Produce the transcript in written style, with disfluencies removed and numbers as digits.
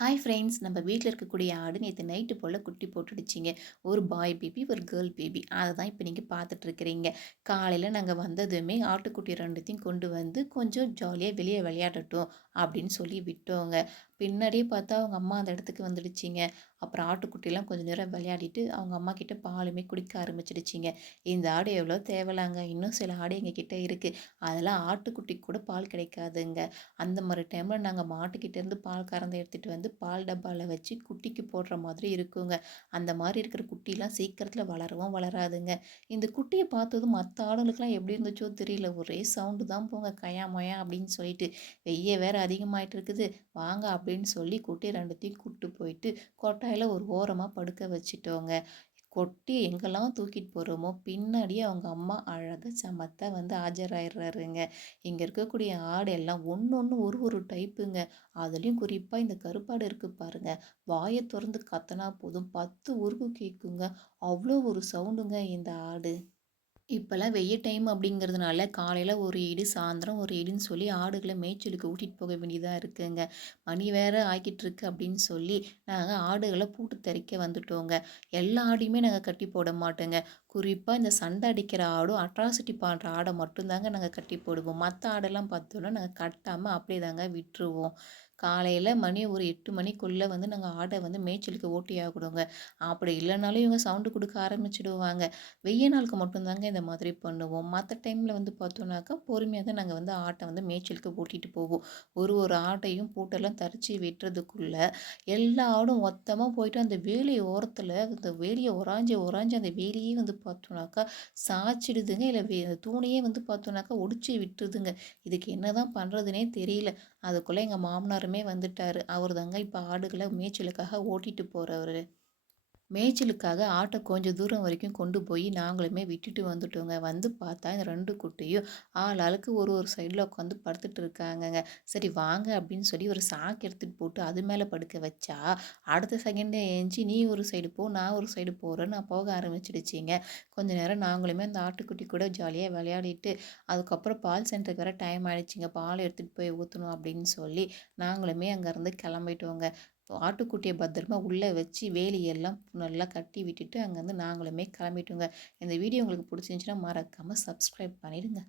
Hi friends, நம்ம வீட்டில் இருக்கக்கூடிய ஆடு நேற்று நைட்டு போல் குட்டி போட்டுடுச்சிங்க. ஒரு பாய் பேபி, ஒரு கேர்ள் பேபி. அதை தான் இப்போ நீங்கள் பார்த்துட்ருக்கிறீங்க. காலையில் நாங்கள் வந்ததுமே ஆட்டுக்குட்டி ரெண்டுத்தையும் கொண்டு வந்து கொஞ்சம் ஜாலியாக வெளியே விளையாடட்டும் அப்படின்னு சொல்லி விட்டோங்க. பின்னாடியே பார்த்தா அவங்க அம்மா அந்த இடத்துக்கு வந்துடுச்சிங்க. அப்புறம் ஆட்டுக்குட்டிலாம் கொஞ்சம் நேரம் விளையாடிட்டு அவங்க அம்மா கிட்ட பாலுமே குடிக்க ஆரம்பிச்சிடுச்சிங்க. இந்த ஆடு எவ்வளோ தேவலாங்க, இன்னும் சில ஆடு எங்கள் கிட்டே இருக்குது. அதெல்லாம் ஆட்டுக்குட்டிக்கு கூட பால் கிடைக்காதுங்க. அந்த மாதிரி டைமில் நாங்கள் மாட்டுக்கிட்டேருந்து பால் கறந்து எடுத்துகிட்டு வந்து பால் டப்பாவில் வச்சு குட்டிக்கு போடுற மாதிரி இருக்குங்க. அந்த மாதிரி இருக்கிற குட்டிலாம் சீக்கிரத்தில் வளரவும் வளராதுங்க. இந்த குட்டியை பார்த்ததும் மற்ற ஆடுங்களுக்கெல்லாம் எப்படி இருந்துச்சோ தெரியல, ஒரே சவுண்டு தான் போங்க, கயா மொயா அப்படின்னு சொல்லிட்டு. வெய்ய வேறு அதிகமாயிட்டு இருக்குது, வாங்க அப்படின்னு சொல்லி குட்டி ரெண்டுத்தையும் கூப்பிட்டு போயிட்டு கொட்டாயில் ஒரு ஓரமாக படுக்க வச்சுட்டோங்க. கொட்டி எங்கெல்லாம் தூக்கிட்டு போகிறோமோ பின்னாடியே அவங்க அம்மா அழகாக சமத்தா வந்து ஆஜராயிடுறாருங்க. இங்கே இருக்கக்கூடிய ஆடு எல்லாம் ஒன்று ஒன்று ஒரு ஒரு டைப்புங்க. அதுலேயும் குறிப்பாக இந்த கருப்பாடு இருக்குது பாருங்க, வாயை திறந்து கத்தனா போதும் 10 உருவு கேட்குங்க. அவ்வளோ ஒரு சவுண்டுங்க இந்த ஆடு. இப்போல்லாம் வெய்ய டைம் அப்படிங்கிறதுனால காலையில் ஒரு இடி, சாயந்தரம் ஒரு இடின்னு சொல்லி ஆடுகளை மேய்ச்சலுக்கு ஊட்டிகிட்டு போக வேண்டியதாக இருக்குங்க. மணி வேறு ஆகிட்டு இருக்கு அப்படின்னு சொல்லி நாங்கள் ஆடுகளை பூட்டு தெறிக்க வந்துட்டோங்க. எல்லா ஆடையுமே நாங்கள் கட்டி போட மாட்டோங்க. குறிப்பாக இந்த சண்டை அடிக்கிற ஆடும் அட்ராசிட்டி பண்ணுற ஆடை மட்டும்தாங்க நாங்கள் கட்டி போடுவோம். மற்ற ஆடெல்லாம் பார்த்தோன்னா நாங்கள் கட்டாமல் அப்படியே தாங்க விட்டுருவோம். காலையில் மணி ஒரு 8 மணிக்குள்ளே வந்து நாங்கள் ஆடை வந்து மேய்ச்சலுக்கு ஓட்டி ஆகணுங்க. அப்படி இல்லைனாலும் இவங்க சவுண்டு கொடுக்க ஆரம்பிச்சிடுவாங்க. வெய்ய நாளுக்கு மட்டும்தாங்க இந்த மாதிரி பண்ணுவோம். மற்ற டைமில் வந்து பார்த்தோன்னாக்கா பொறுமையாக தான் நாங்கள் வந்து ஆட்டை வந்து மேய்ச்சலுக்கு ஓட்டிகிட்டு போவோம். ஒரு ஒரு ஆட்டையும் பூட்டெல்லாம் தரிச்சு வெட்டுறதுக்குள்ளே எல்லா ஆடும் மொத்தமாக போயிட்டு அந்த வேலி ஓரத்தில் அந்த வேலியை உராஞ்சி உராஞ்சி அந்த வேலியே வந்து பார்த்தோன்னாக்கா சாய்ச்சிடுதுங்க. இல்லை அந்த தூணையே வந்து பார்த்தோன்னாக்கா ஒடிச்சு விட்டுருதுங்க. இதுக்கு என்ன தான் பண்ணுறதுனே தெரியல. அதுக்குள்ளே எங்கள் மாமனாருமே வந்துட்டார். அவர் தாங்க இப்போ ஆடுகளை மேய்ச்சலுக்காக ஓட்டிகிட்டு போகிறவர். மேய்ச்சலுக்காக ஆட்டை கொஞ்சம் தூரம் வரைக்கும் கொண்டு போய் நாங்களுமே விட்டுட்டு வந்துட்டோங்க. வந்து பார்த்தா இந்த 2 குட்டியும் ஆளாளுக்கு ஒரு ஒரு சைடில் உட்காந்து படுத்துட்டு இருக்காங்கங்க. சரி வாங்க அப்படின்னு சொல்லி ஒரு சாக்கு எடுத்துகிட்டு போட்டு அது மேலே படுக்க வச்சா, அடுத்த செகண்டே ஏஞ்சி நீ ஒரு சைடு போ, நான் ஒரு சைடு போகிறேன்னு நான் போக ஆரம்பிச்சிடுச்சிங்க. கொஞ்ச நேரம் நாங்களுமே அந்த ஆட்டுக்குட்டி கூட ஜாலியாக விளையாடிட்டு, அதுக்கப்புறம் பால் சென்டருக்கு வேறு டைம் ஆகிடுச்சிங்க. பால் எடுத்துகிட்டு போய் ஊற்றணும் அப்படின்னு சொல்லி நாங்களுமே அங்கேருந்து கிளம்பிட்டோங்க. ஆட்டுக்குட்டியை பத்திரமா உள்ளே வச்சு வேலியெல்லாம் நல்லா கட்டி விட்டுட்டு அங்கேருந்து நாங்களுமே கிளம்பிட்டோங்க. இந்த வீடியோ உங்களுக்கு பிடிச்சிருந்துச்சின்னா மறக்காமல் சப்ஸ்கிரைப் பண்ணிடுங்க.